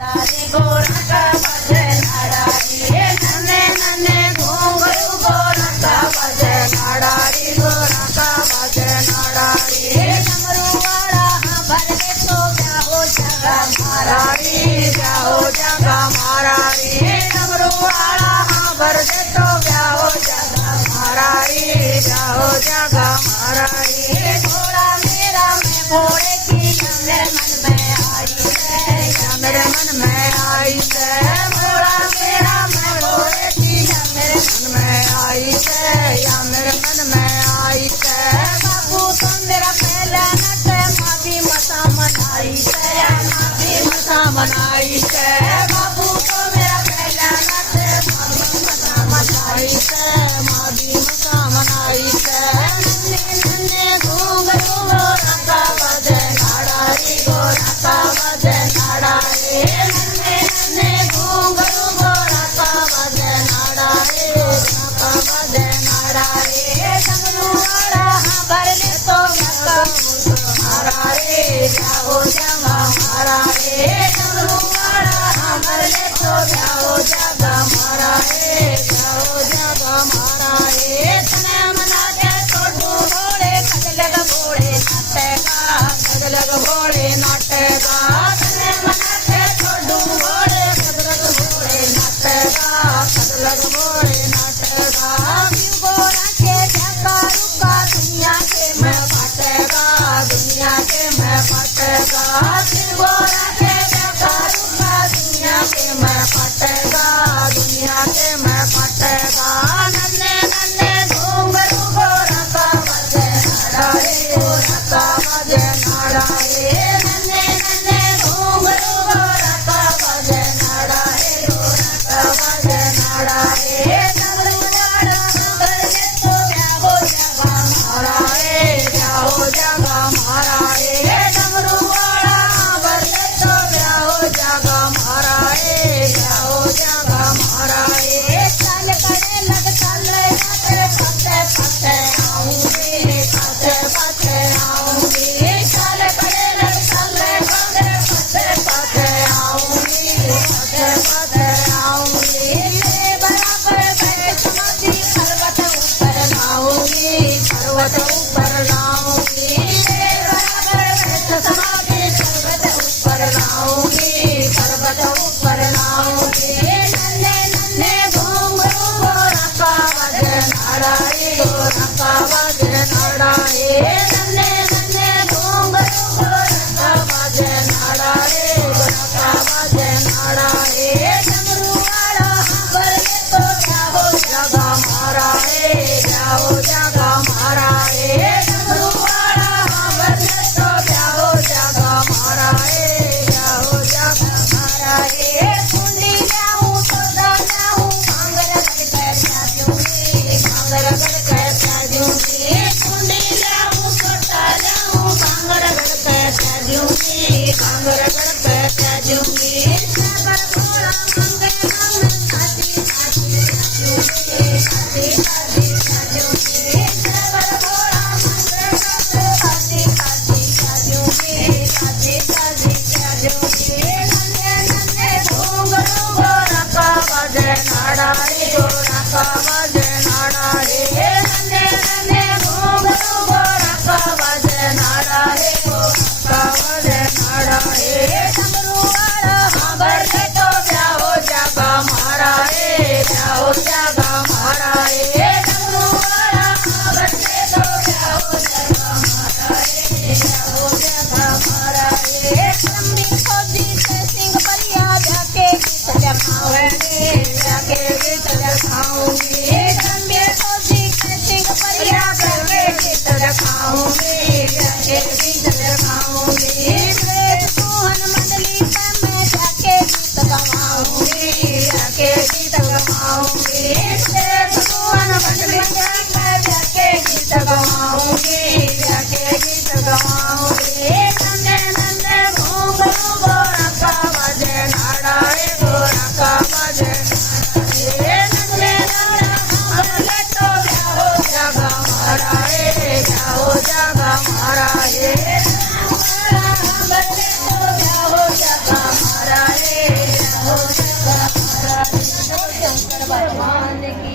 तारे गोरा का बजे नाडारी हे नन्हे नन्हे घुंघरू गोरा का बजे नाडारी गोरा का बजे नाडारी हे डमरू वाला भर दे तो जाओ जगा मारारी जाओ जगा मारारी हे डमरू वाला भर दे तो जाओ जगा मारारी जाओ जगा मारारी हे घोड़ा मेरा मैं घोड़े की मेरे मन में आई है मेरे मन में आई है घोड़ा मेरा मैं घोड़े की मेरे मन में आई है या मेरे मन में आई है बाबू तो मेरा पहला नट माँ भी मसा मनाई है माँ भी मसा मनाई है बाबू तो मेरा पहला नट माँ भी मसा मनाई है माँ भी मसा मनाई है नन्हे नन्हे घुंघरू गोरा का बजे नाडारी गोरा का बजे नाडारी नन्हे नन्हे घुंघरू गोरा का बजे नाडारी गोरा का बजे नाडारी डमरू वाला भर ले तो मारा रे जाओ जगा मारा रे डमरू वाला भर ले तो जाओ जगा मारा रे जाओ जगा मारा रे तने मना के छोटू घोड़े कगलग घोड़े नाटेगा कगलग घोड़े नाटेगा तने मना के छोटू घोड़े कगलग घोड़े नाटेगा कगलग घोड़े नाटेगा क्यों गोरा के जगा रुका दुनिया के मैं फटेगा दुनिया के मैं फटेगा क्यों गोरा के जगा रुका दुनिया के मैं फटेगा दुनिया के मैं फटेगा नन्हे नन्हे घुंघरू गोरा का बजे नाडारी गोरा का बजे नाडारी नन्हे नन्हे घुंघरू गोरा का बजे नाडारी गोरा का बजे नाडारी डमरू वाला भर दे तो जाओ जगा मारा रे जाओ जगा मारा रे डमरू वाला भर दे तो जाओ जगा मारा रे जाओ जगा मारा रे चल करे लग चल तेरे पते पते आऊंगी पते पते आऊंगी चल करे लग चल तेरे पते पते आऊंगी पते पते आऊंगी तेरे बराबर बैठ समाधि पर्वत ऊपर लाऊंगी पर्वत ऊपर लाऊंगी तेरे बराबर बैठ समाधि पर्वत ऊपर लाऊंगी पर्वत ऊपर लाऊंगी नन्हे नन्हे घुंघरू गोरा का बजे नाडारी गोरा का बजे नाडारी नन्हे नन्हे घुंघरू गोरा का बजे नाडारी गोरा का बजे नाडारी डमरू वाला भर ले तो जाओ जगा मारा रे जाओ जगा मारा रे डमरू वाला भर ले तो जाओ जगा मारा रे जाओ जगा मारा रे कुंडी जाऊं तो जाऊं कांगर गड़ कैसा दूंगी कांगर गड़ कैसा दूंगी कुंडी जाऊं तो जाऊं कांगर गड़ कैसा दूंगी कांगर गड़ कैसा दूंगी सागर घोड़ा मंगे हम साथी साथी दूंगी साथी साथी दूंगी सागर घोड़ा मंगे साथी साथी दूंगी साथी साथी दूंगी नन्हे नन्हे घुंघरू गोरा का बजे नाडारी गोरा का बजे नाडारी नन्हे नन्हे घुंघरू गोरा का बजे नाडारी गोरा का बजे नाडारी डमरू वाला भर दे तो जाओ जगा मारा रे जाओ जगा मारा रे डमरू वाला भर दे तो जाओ जगा मारा रे जाओ जगा मारा रे लंबी फौजी से सिंह परिया जाके गीत जगाऊंगी जाके गीत जगाऊंगी लंबी फौजी से सिंह परिया जाके गीत जगाऊंगी जाके गीत जगाऊंगी प्रेत मोहन मंडली में मैं जाके गीत गवाऊंगी जाके गीत गवाऊंगी भगवान की